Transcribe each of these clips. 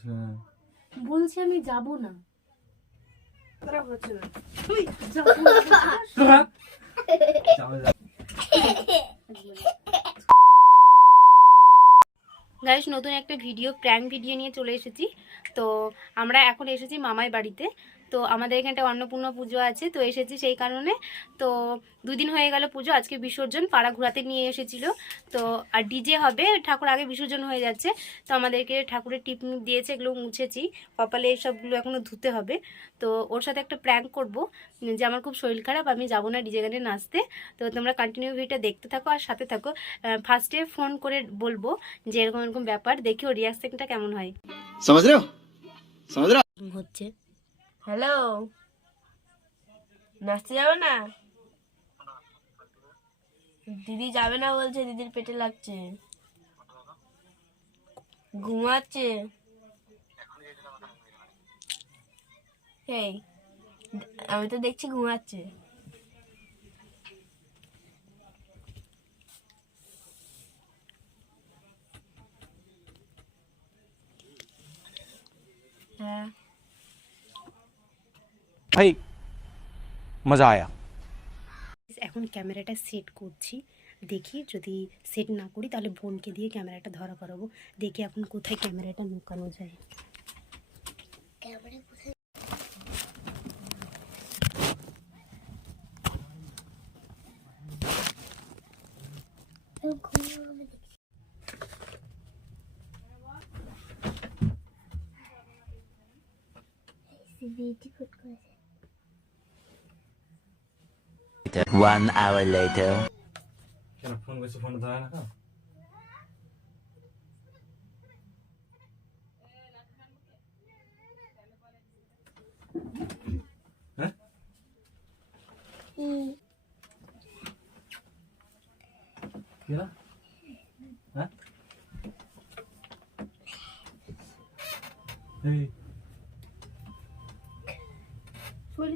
ছিল না বলছি আমি যাব না। খারাপ হচ্ছে তুই যাব না বলছিস? যাবে যাবে গাইস নতুন একটা ভিডিও প্র্যাঙ্ক ভিডিও নিয়ে চলে এসেছি। তো আমরা এখন এসেছি মামাই বাড়িতে। তো আমাদের এখানটা অন্নপূর্ণা পুজো আছে তো এসেছি সেই কারণে। তো দুদিন হয়ে গেল পুজো আজকে বিসর্জন পাড়া ঘোরাতে নিয়ে এসেছিল। তো আর ডিজে হবে ঠাকুর আগে বিসর্জন হয়ে যাচ্ছে। তো আমাদেরকে ঠাকুরের টিপ দিয়েছে এগুলো মুছেছি। কপালে এসবগুলো এখনও ধুতে হবে। তো ওর সাথে একটা প্র্যাঙ্ক করব যে আমার খুব শরীর খারাপ আমি যাব না ডিজে গানে নাচতে। তো তোমরা কন্টিনিউ ভিডিওটা দেখতে থাকো আর সাথে থাকো। ফার্স্টে ফোন করে বলব যে এরকম এরকম ব্যাপার দেখি ওর রিয়াকশনটা কেমন হয়। হচ্ছে হ্যালো নাচতে যাবে না? দিদি যাবে না বলছে, দিদির পেটে লাগছে। ঘুমাচ্ছে। এই, আমি তো দেখছি ঘুমাচ্ছে। হ্যাঁ। ভাই মজা আয়া এখন ক্যামেরাটা সেট করছি দেখি যদি সেট না করি তাহলে বোনকে দিয়ে ক্যামেরাটা ধরা করাবো দেখি এখন কোথায় ক্যামেরাটা লুকানো যায় ক্যামেরা কোথায় ভিডিও ফুট করেছে One hour later. কেন ফোন করছি ফোন ধরে না কেন হ্যাঁ কি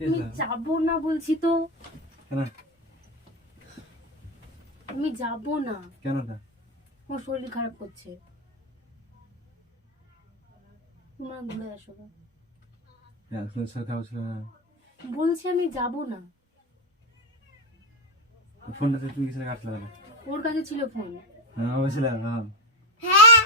আমি? যাব না বলছি তো। কেন? আমি যাব না। কেন তা আমার শরীর খারাপ করছে। তোমরা ঘুরে আসো। হ্যাঁ ছিল না বলছি আমি যাব না। ফোনটা তুমি কিছু কাটলে না ওর কাছে ছিল ফোন। হ্যাঁ হ্যাঁ।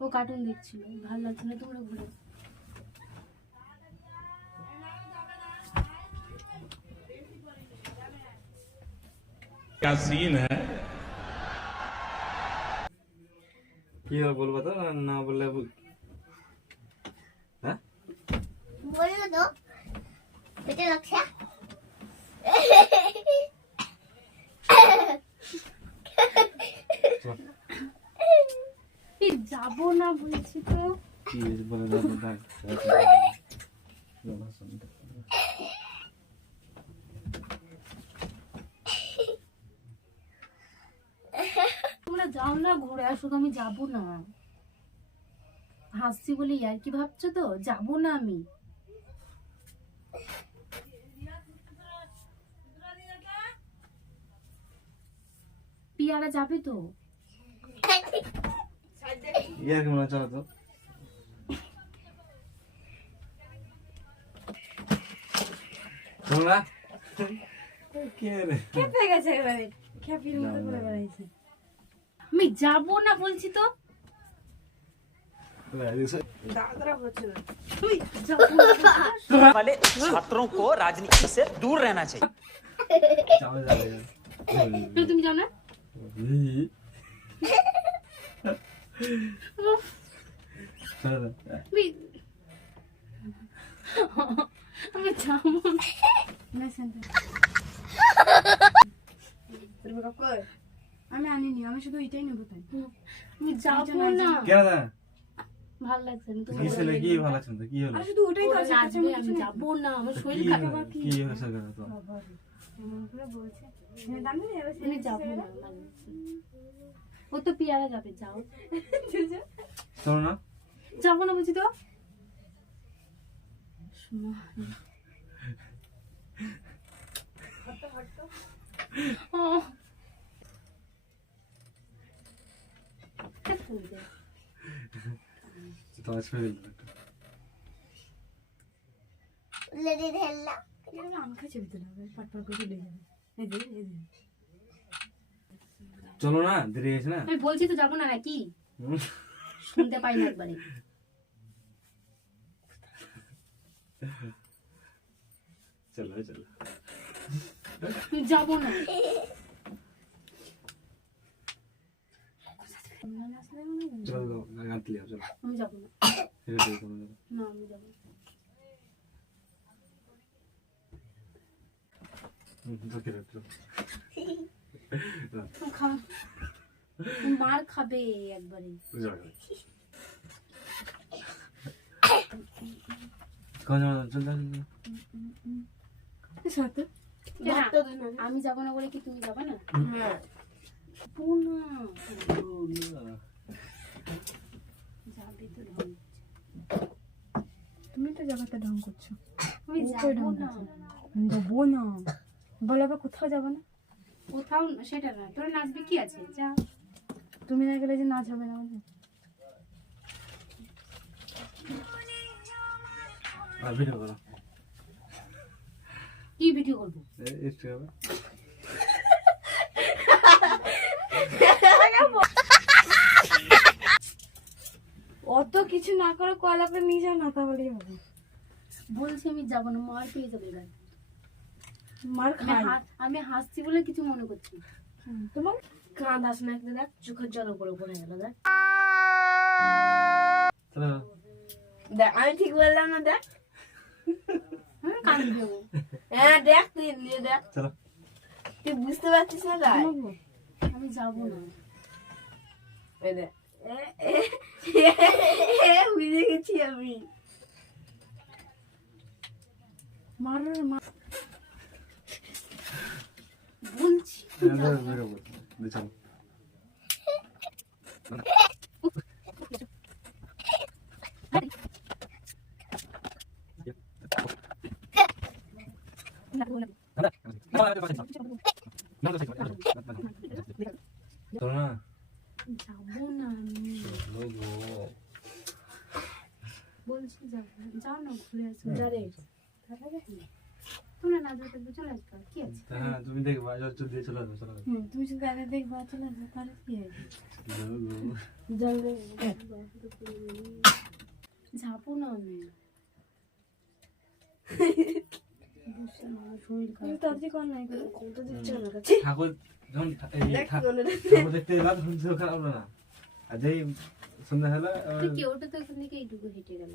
ও কার্টুন দেখছিল। ভালো লাগছে না তোমরা ঘুরে আসো। কি হলো বলব তো? না বললে বল- হ্যাঁ? বলল তো। পেটে লাগছে যাব না বলছি তো। কি বলে দাও দাও। তোমরা যাও না ঘুরে আসো তো আমি যাব না। হাসছি বলে ইয়ার কি ভাবছ তো? যাব না আমি। পিয়ারা যাবে তো? ইয়ার কি চলো তো? তোমরা? কে রে? খেপে গেছে এবারে। খেপির মতো করে বেড়াইছে আমি যাবো না বলছি তো খারাপ হচ্ছে না তুই যাবো না বলছিস? वाले छात्रों को राजनीति से दूर रहना चाहिए যাবে যাবে তো তুমি যাও না চলো আমি আমি যাবো না। না শান্ত। আমি আনিনি আমি শুধু এটাই নেব তাই। আমি যাব না। কেন না ভালো লাগছে না কি ছেলে কি ভালো আছেন তো কি হলো? শুধু ওটাই ওরা নাচবে আমি যাব না আমার শরীর খারাপ? কি হয়েছে কেন তো? আমি না লাগছে না। ও তো পিয়ারা যাবে যাও। না। যাব না বুঝি তো? শোনো। ও ফুল দে। তোমার শরীর লেডি ঢেললা আম খাচ্ছে ভিতরে পাট পাট করে চলে যাবে এই যে এই যে চলো না দেরি হয়েছে না? আমি বলছি তো যাব না নাকি? শুনতে পাই না একবারে। চলো চলো। যাব না। চলো গান তুলি আমি যাব না না আমি যাব মার খাবে একবারে আমি যাব না বলে কি তুমি যাবে না হ্যাঁ। তুমি তো জায়গাটা ঢং করছ। আমি যাব না। যাব না। বলো আবার কোথাও যাব না? কোথাও না, সেটা না। তোরা নাচবি কি আছে? যা। তুমি না গেলে যে নাচ হবে না আমাদের ভিডিও করো। কি ভিডিও করব? অত কিছু না করে কয়লা নিয়ে যাও না তাহলেই হবে। বলছি আমি যাব না মার পেয়ে যাবে এবার। মার খাই আমি হাসছি বলে কিছু মনে করছি তোমার? কাঁদাস না একটা দেখ চোখের জল উপরে পড়ে গেল দেখ। দেখ আমি ঠিক বললাম না দেখ। হ্যাঁ দেখ তুই নিয়ে দেখ। তুই বুঝতে পারছিস না তাই আমি যাব না। এই দেখ এ, এ, এ, বুঝে গেছি আমি মারো রে, মার বলছি ভিডিও করো চলো চলো না যাব না আমি বলছি যাব না। যাও না ঘুরে আসো যা রে। তোমরা না যেতে থাকবে চলে আসবে কি আছে হ্যাঁ তুমি দেখবা চল দিয়ে চলে আসবে চলো হুম, তুমি শুধু আগে দেখবা চলে আসবে তাহলে কি হবে যাও, যাও। জল দে যাব না আমি। ঠাকুর যখন এই দেখ ঠা- রাখ। ঠাকুর দেখতে এলাম খারাপ না। আর যেই সন্ধ্যা হলো কি ওটা তো এখান থেকে এইটুকু হেঁটে গেল।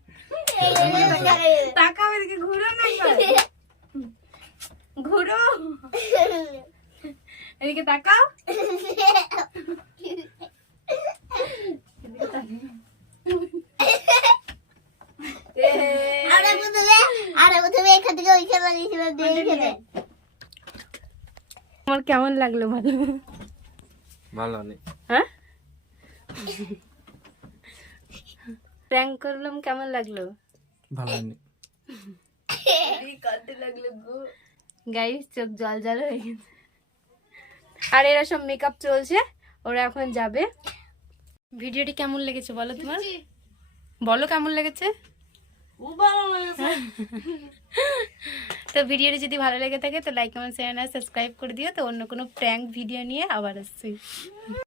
তাকাও এদিকে ঘুরো না একবার। ঘুরো। এদিকে তাকাও। আমরা প্রথমে আমরা প্রথমে এখান থেকে ওইখানে বানিয়েছিলাম দিয়ে এখানে আমার কেমন লাগল ভালো? ভালো নেই। হ্যাঁ? প্র্যাঙ্ক করলাম কেমন লাগল? ভালো গো গাইস চোখ জল জল হয়ে গেছে। আর এরা সব মেকআপ চলছে ওরা এখন যাবে। ভিডিওটি কেমন লেগেছে বলো তোমার? বলো কেমন লেগেছে? তো ভিডিওটি যদি ভালো লেগে থাকে তো লাইক কমেন্ট শেয়ার সাবস্ক্রাইব করে দিও। তো অন্য কোনো প্র্যাঙ্ক ভিডিও নিয়ে আবার আসছি।